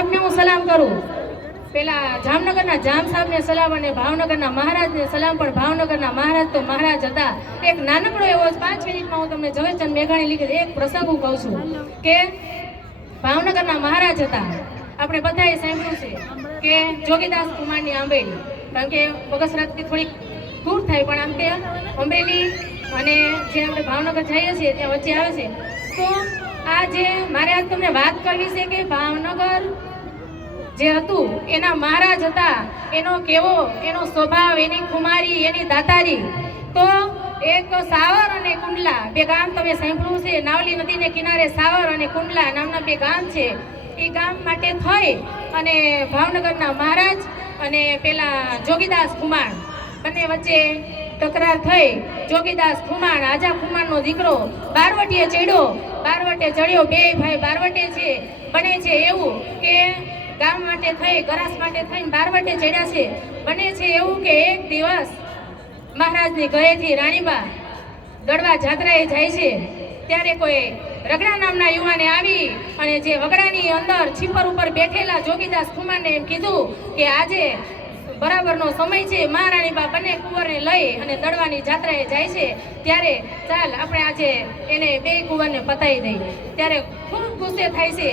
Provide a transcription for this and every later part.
બાપને હું સલામ કરું, પેલા જામનગરના જામ સાહેબને સલામ અને ભાવનગરના મહારાજને સલામ. પણ ભાવનગરના મહારાજ તો મહારાજ હતા. એક નાનકડો એવો 5 મિનિટમાં હું તમને ઝવેરચંદ મેઘાણી લીધેલ એક પ્રસંગ હું કહું છું કે ભાવનગરના મહારાજ હતા. આપણે બધાએ સાંભળ્યું છે કે જોગીદાસ કુમારની આંબેલી, કારણ કે બગસરાથી થોડીક દૂર થાય પણ આમ તે અમરેલી અને જે આપણે ભાવનગર જઈએ છીએ ત્યાં વચ્ચે આવે છે. તો આ જે મારે આજ તમને વાત કરવી છે કે ભાવનગર જે હતું એના મહારાજ હતા, એનો કેવો એનો સ્વભાવ, એની ખુમારી, એની દાતારી. તો એક સાવર અને કુંડલા બે ગામ તમે સાંભળ્યું છે, નાવલી નદીને કિનારે સાવર અને કુંડલા નામના બે ગામ છે. એ ગામ માટે થઈ અને ભાવનગરના મહારાજ અને પેલા જોગીદાસ ખુમાણ બંને વચ્ચે તકરાર થઈ. જોગીદાસ ખુમાણ આજા ખુમાણનો દીકરો બારવટીએ ચડ્યો, બારવટે ચડ્યો, બે ભાઈ બારવટે છે બને છે. એવું કે ગામ માટે થઈ, ગરાસ માટે થઈને બારવટે ચડ્યા છે. બને છે એવું કે એક દિવસ મહારાજની ઘરેથી રાણીબા ગરબા જાત્રાએ જાય છે. ત્યારે કોઈ રગડા નામના યુવાને આવી અને જે વગડાની અંદર છીપર ઉપર બેઠેલા જોગીદાસ ખુમારને એમ કીધું કે આજે બરાબરનો સમય છે, મહારાણીબા બંને કુંવરને લઈ અને દડવાની જાત્રાએ જાય છે, ત્યારે ચાલ આપણે આજે એને બે કુંવરને પતાવી દઈએ. ત્યારે ખૂબ ગુસ્સે થાય છે,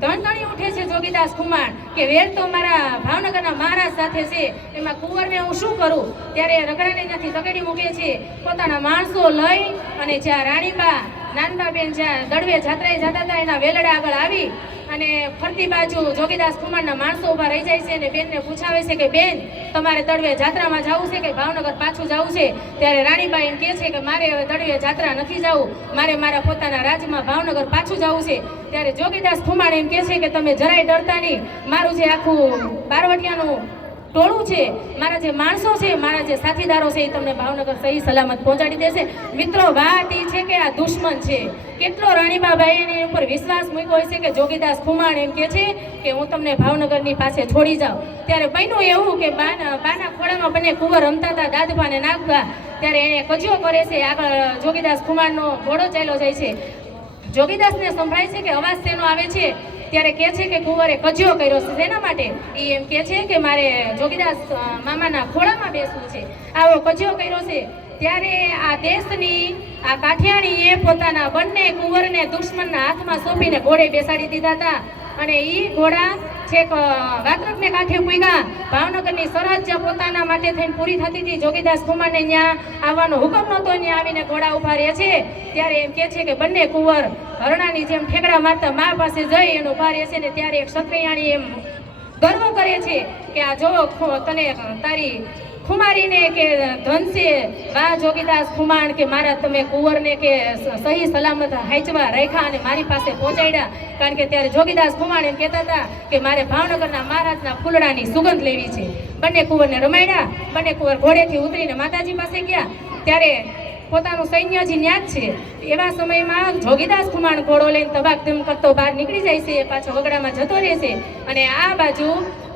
ધણધણી ઉઠે છે જોગીદાસ ખુમાર કે વેર તો મારા ભાવનગરના મહારાજ સાથે છે, એમાં કુંવરને હું શું કરું. ત્યારે રગડાને ત્યાંથી તકેડી મૂકે છે. પોતાના માણસો લઈ અને જ્યાં રાણીબા નાનબાબેન જ્યાં દડવે જાત્રાએ જતા હતા એના વેલડા આગળ આવી અને ફરતી બાજુ જોગીદાસ કુમારના માણસો ઉભા રહી જાય છે અને બેનને પૂછાવે છે કે બેન તમારે દડવે જાત્રામાં જવું છે કે ભાવનગર પાછું જવું છે. ત્યારે રાણીબા એમ કહે છે કે મારે હવે દડવે જાત્રા નથી જવું, મારે મારા પોતાના રાજમાં ભાવનગર પાછું જવું છે. ત્યારે જોગીદાસ ખુમાર એમ કહે છે કે તમે જરાય ડરતા નહીં, મારું જે આખું બારવટિયાનું ટોળું છે, મારા જે માણસો છે, મારા જે સાથીદારો છે એ તમને ભાવનગર સહી સલામત પહોંચાડી દેશે. મિત્રો વાત એ છે કે આ દુશ્મન છે. કેટલો રાણીબાબાએ એની ઉપર વિશ્વાસ મૂક્યો છે કે જોગીદાસ ખુમાર એમ કહે છે કે હું તમને ભાવનગરની પાસે છોડી જાઉં. ત્યારે બન્યું એવું કે બાના ખોળામાં બંને કુંવર રમતા હતા, દાદભા ને નાગભા. ત્યારે એને કજિયો કરે છે, આગળ જોગીદાસ ખુમારનો ઘોડો ચાલ્યો જાય છે. જોગીદાસને સંભળાય છે કે અવાજ શેનો આવે છે. ત્યારે કહે છે કે કુંવરે કજિયો કર્યો છે, શેના માટે? એ એમ કહે છે કે મારે જોગીદાસ મામાના ખોળામાં બેસવું છે, આવો કજિયો કર્યો છે. ત્યારે આ દેશની આ કાઠિયાણીએ પોતાના બંને કુંવરને દુશ્મનના હાથમાં સોંપીને ઘોડે બેસાડી દીધા હતા અને એ ઘોડા છેક વાત્રકને કાંઠે પૂગ્યા. ભાવનગરની સરહદ જ્યાં પોતાના માટે થઈને પૂરી થતી હતી, જોગીદાસ ખુમારને ત્યાં આવવાનો હુકમ નહોતો, ત્યાં આવીને ઘોડા ઉભા રહે છે. ત્યારે એમ કહે છે કે બંને કુંવર હરણાની જેમ ઠેકડા મારતા મા પાસે જઈ અને ઉભા રહે છે ને ત્યારે એક ક્ષત્રિયાણી એમ ગર્વ કરે છે કે આ જો તને તારી ખુમારીને કે ધનસે વાહ જોગીદાસ ખુમાણ કે મારા તમે કુંવરને કે સહી સલામત હાચવા રાખ્યા અને મારી પાસે પહોંચાડ્યા. કારણ કે ત્યારે જોગીદાસ ખુમાણ એમ કહેતા હતા કે મારે ભાવનગરના મહારાજના ફૂલડાની સુગંધ લેવી છે. બંને કુંવરને રમાડ્યા, બંને કુંવર ઘોડેથી ઉતરીને માતાજી પાસે ગયા. ત્યારે પોતાનું સૈન્ય જે ન્યાજ છે એવા સમયમાં જોગીદાસ ખુમાણ ઘોડો લઈને તબાકધમ કરતો બહાર નીકળી જાય છે, પાછો વગડામાં જતો રહે છે. અને આ બાજુ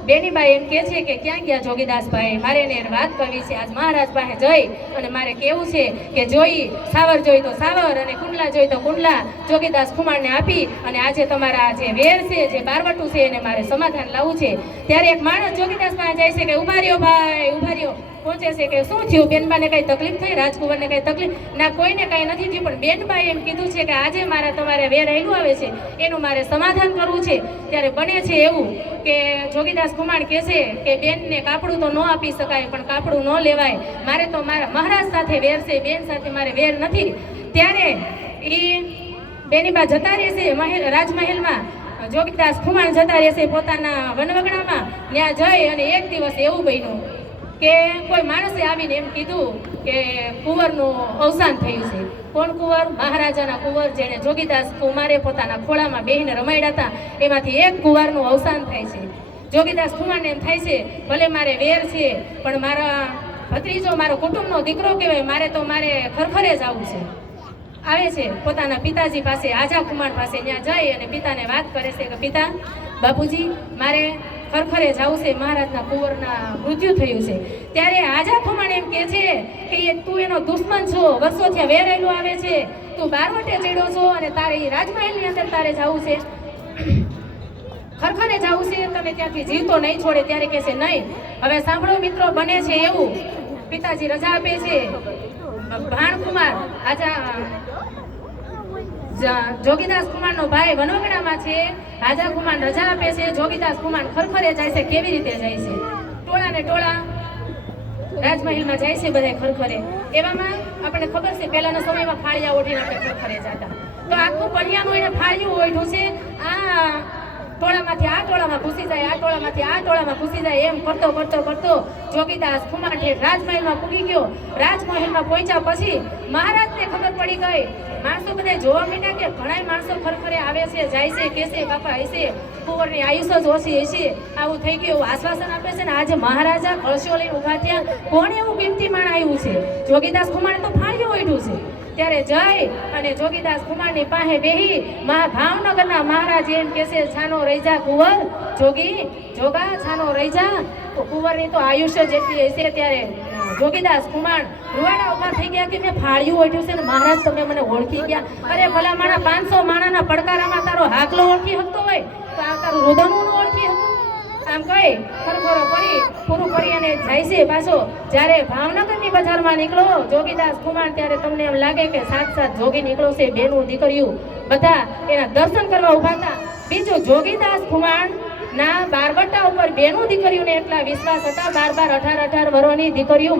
બેનીબાઈ એમ કહે છે કે ક્યાં ગયા જોગીદાસભાઈ, મારે એને વાત કરવી છે. આજ મહારાજ પાસે જઈ અને મારે કહેવું છે કે જોઈ સાવર જોઈ તો સાવર અને કુંડલા જોઈ તો કુંડલા જોગીદાસ ખુમાણને આપી અને આજે તમારા જે વેર છે, જે બારવટું છે એને મારે સમાધાન લાવવું છે. ત્યારે એક માણસ જોગીદાસ પાસે જાય છે કે ઉભા રહ્યો ભાઈ, ઉભા રહ્યો. પહોંચે છે કે શું થયું, બેનબાને કઈ તકલીફ થઈ, રાજકુંવરને કઈ તકલીફ? ના, કોઈને કઈ નથી થયું, પણ બેનબાએ એમ કીધું છે કે આજે મારે તમારે વેર રહેલું આવે છે એનું મારે સમાધાન કરવું છે. ત્યારે બને છે એવું કે જોગીદાસ ખુમાણ કહે છે કે બેનને કાપડું તો ન આપી શકાય, પણ કાપડું ન લેવાય, મારે તો મારા મહારાજ સાથે વેર છે, બેન સાથે મારે વેર નથી. ત્યારે એ બેનીબા જતા રહેશે રાજમહેલમાં, જોગીદાસ ખુમાણ જતા રહેશે પોતાના વનવગડામાં. ત્યાં જઈ અને એક દિવસ એવું બન્યું કે કોઈ માણસે આવીને એમ કીધું કે કુંવરનું અવસાન થયું છે. કોણ કુંવર? મહારાજાના કુંવર, જેને જોગીદાસ કુમારે પોતાના ખોળામાં બેહીને રમાડ્યા હતા, એમાંથી એક કુંવરનું અવસાન થાય છે. જોગીદાસ ખુમારને એમ થાય છે ભલે મારે વેર છે પણ મારા ભત્રીજો મારો કુટુંબનો દીકરો કહેવાય, મારે તો મારે ખરખરે જ આવવું છે. આવે છે પોતાના પિતાજી પાસે, આજા ખુમાણ પાસે. ત્યાં જઈ અને પિતાને વાત કરે છે કે પિતા, બાપુજી મારે ખરખરે જવું છે, મહારાજના કુંવરના મૃત્યુ થયું છે. ત્યારે આજા ખુમાણ એમ કહે છે કે તું એનો દુશ્મન છો, વર્ષોથી વેરાયેલું આવે છે, તું બારવટે ચડ્યો છો અને તારે રાજમહેલની અંદર તારે જવું છે. ખરખરે જવું છે તને ત્યાંથી જીવતો નહીં છોડે ત્યારે કહેશે નહીં. હવે સાંભળો મિત્રો, બને છે એવું પિતાજી રજા આપે છે. ભાણકુમાર જોગીદાસ કુમાર નો ભાઈ વનવગડામાં છે. રાજા કુમાર રજા આપે છે. જોગીદાસ કુમાર ખરખરે જાય છે. કેવી રીતે જાય છે? ટોળા ને ટોળા રાજમહેલમાં જાય છે બધા ખરખરે. એવામાં આપણે ખબર છે પહેલાના સમયમાં ફાળિયા ઓઢીને આપણે ખરખરે જતા. તો આખું પડિયાનું એને ફાળિયું ઓઢ્યું છે. આ ટોળામાંથી આ ટોળામાં ઘૂસી જાય, આ ટોળામાંથી આ ટોળામાં ઘૂસી જાય, એમ કરતો કરતો કરતો જોગીદાસ કુમાર રાજમહેલમાં પૂગી ગયો. રાજમહેલમાં પહોંચ્યા પછી મહારાજને ખબર પડી ગઈ. માણસો બધા જોવા માંડ્યા કે ઘણા માણસો ખરખરે આવે છે, જાય છે, કે છે બાપા હશે કુંવરની આયુષ્ય જ ઓછી હશે, આવું થઈ ગયું, એવું આશ્વાસન આપે છે. ને આજે મહારાજા કળશો લઈને ઉભા થયા. કોણ એવું કિંમતી માણ આવ્યું છે? જોગીદાસ કુમાર તો ફાળ્યું ઓઢ્યું છે. ત્યારે જઈ અને જોગીદાસ કુમારની પાસે બેહી ભાવનગરના મહારાજ એમ કે છે, છાનો રહી જા કુંવર, જોગા છાનો રહી જા. કુંવરની તો આયુષ્ય જેટલી હશે. ત્યારે જોગીદાસ કુમાર રૂવાડા ઉભા થઈ ગયા કે મેં ફાળ્યું ઓઢ્યું છે ને મહારાજ તમે મને ઓળખી ગયા. અરે ભલા માણા 500 માણાના પડકારામાં તારો હાકલો ઓળખી શકતો હોય તો આ તારું રુદનનું ઓળખી શકતું? આમ કહી ખરખરો કરી પૂરું કરી અને જાય છે પાછો. જ્યારે ભાવનગરની બજારમાં નીકળો જોગીદાસ કુમાર, ત્યારે તમને એમ લાગે કે સાત જોગી નીકળો છે. બેનું દીકરીઓ બધા એના દર્શન કરવા ઉભા હતા. બીજું જોગીદાસ કુમાર ના બારવટા ઉપર બેનું દીકરીઓને એટલા વિશ્વાસ હતા. 12 18 વર્ષની દીકરીઓ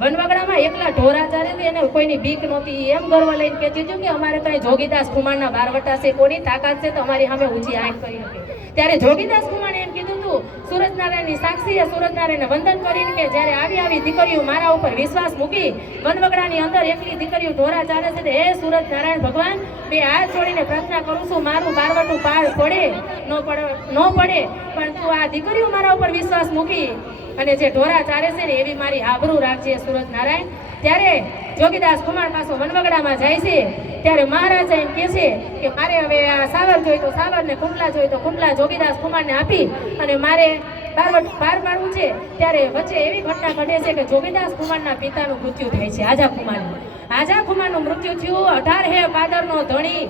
વનવગડામાં એકલા ઢોરા ચારે એને કોઈની બીક નહોતી. એમ ગર્વ લઈને કહેતી હતી કે અમારે કઈ જોગીદાસ કુમારના બારવટા છે, કોની તાકાત છે તો અમારી સામે ઊંચી આંખ કરી શકે. ત્યારે જોગીદાસ કુમારે એમ કીધું હતું, સૂરજનારાયણની સાક્ષીએ સૂરજનારાયણને વંદન કરીને કે જ્યારે આવી દીકરીઓ મારા ઉપર વિશ્વાસ મૂકી વનવગડાની અંદર એકલી દીકરીઓ ઢોરા ચાલે છે, હે સૂરજનારાયણ ભગવાન, બે હાથ જોડીને પ્રાર્થના કરું છું, મારું બારવટું પાર પડે ન પડે પણ તું આ દીકરીઓ મારા ઉપર વિશ્વાસ મૂકી અને જે ઢોરા ચારે છે ને એવી મારી આબરૂ રાખજે સૂરજનારાયણ. ત્યારે જોગીદાસ કુમાર પાછો વનવગડામાં જાય છે. ત્યારે મહારાજા એમ કહે છે કે મારે હવે આ સાવર જોઈ તો સાવર ને કુંડલા જોઈ તો કુંડલા જોગીદાસ કુમારને આપી અને મારે બારવટ પાર પાડવું છે. ત્યારે વચ્ચે એવી ઘટના ઘટે છે કે જોગીદાસ કુમારના પિતાનું મૃત્યુ થાય છે. આજા કુમારનું મૃત્યુ થયું. 18 પાદરનો ધણી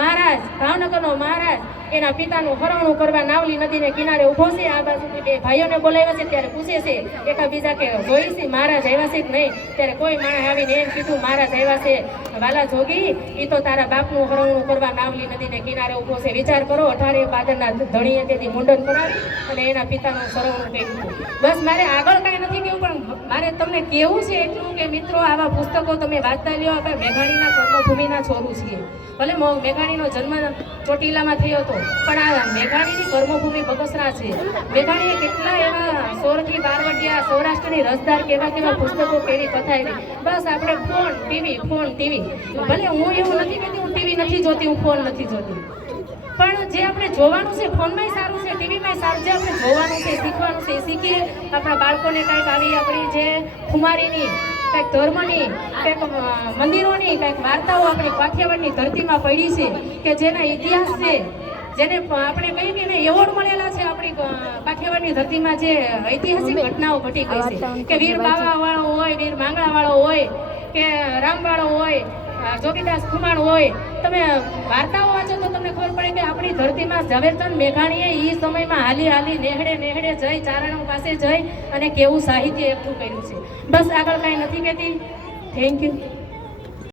મહારાજ, ભાવનગરનો મહારાજ એના પિતાનું હરવણું કરવા નાવલી નદીને કિનારે ઉભો છે. આ બાજુથી બે ભાઈઓને બોલાવ્યા છે. ત્યારે પૂછે છે એકાબીજા કે જોઈ છે મહારાજ આવ્યા છે કે નહીં? ત્યારે કોઈ માણસ આવીને એમ કીધું મહારાજ આવ્યા છે. વાલા જોગી, એ તો તારા બાપનું હરવણું કરવા નાવલી નદીને કિનારે ઉભો છે. વિચાર કરો, 18 પાદરના ધણીએ તેથી મુંડન કરાવી અને એના પિતાનું સરવણું કર્યું. બસ મારે આગળ કાંઈ નથી કેવું, પણ મારે તમને કહેવું છે એટલું કે મિત્રો આવા પુસ્તકો તમે વાંચતા લ્યો. આપણે મેઘાણીના કર્મભૂમિના છોરું છીએ. ભલે મેઘાણીનો જન્મ ચોટીલામાં થયો હતો, પણ આ મેઘાણીની કર્મભૂમિ બગસરા છે. મેઘાણીએ કેટલા એવા સોરઠી બારવટિયા સૌરાષ્ટ્રની રસદાર કેવા પુસ્તકો કેવી કથા. બસ આપણે ફોન ટીવી ભલે હું એવું નથી કહેતી હું ટીવી નથી જોતી, હું ફોન નથી જોતી, પણ જે આપણે જોવાનું છે ફોનમાંય સારું છે, ટીવીમાંય સારું છે. આપણે જોવાનું છે, શીખવાનું છે, શીખીએ. આપણા બાળકોને કંઈક આવી આપણી જે ખુમારીની, કંઈક ધર્મની, કંઈક મંદિરોની, કંઈક વાર્તાઓ આપણી કાઠિયાવાડની ધરતીમાં પડી છે કે જેના ઇતિહાસ છે, જેને આપણે કહીએ કે એવોર્ડ મળેલા છે. આપણી કાઠિયાવાડની ધરતીમાં જે ઐતિહાસિક ઘટનાઓ ઘટી ગઈ છે કે વીર બાવા વાળો હોય, વીર માંગણા વાળો હોય કે રામવાળો હોય, જોગીદાસ કુમાર હોય, તમે વાર્તાઓ વાંચો તો તમને ખબર પડે કે આપણી ધરતીમાં ઝવેરચંદ મેઘાણીએ એ સમયમાં હાલી નેહડે જઈ ચારણો પાસે જઈ અને કેવું સાહિત્ય એકઠું કર્યું છે. બસ આગળ કાંઈ નથી કહેતી. Thank you.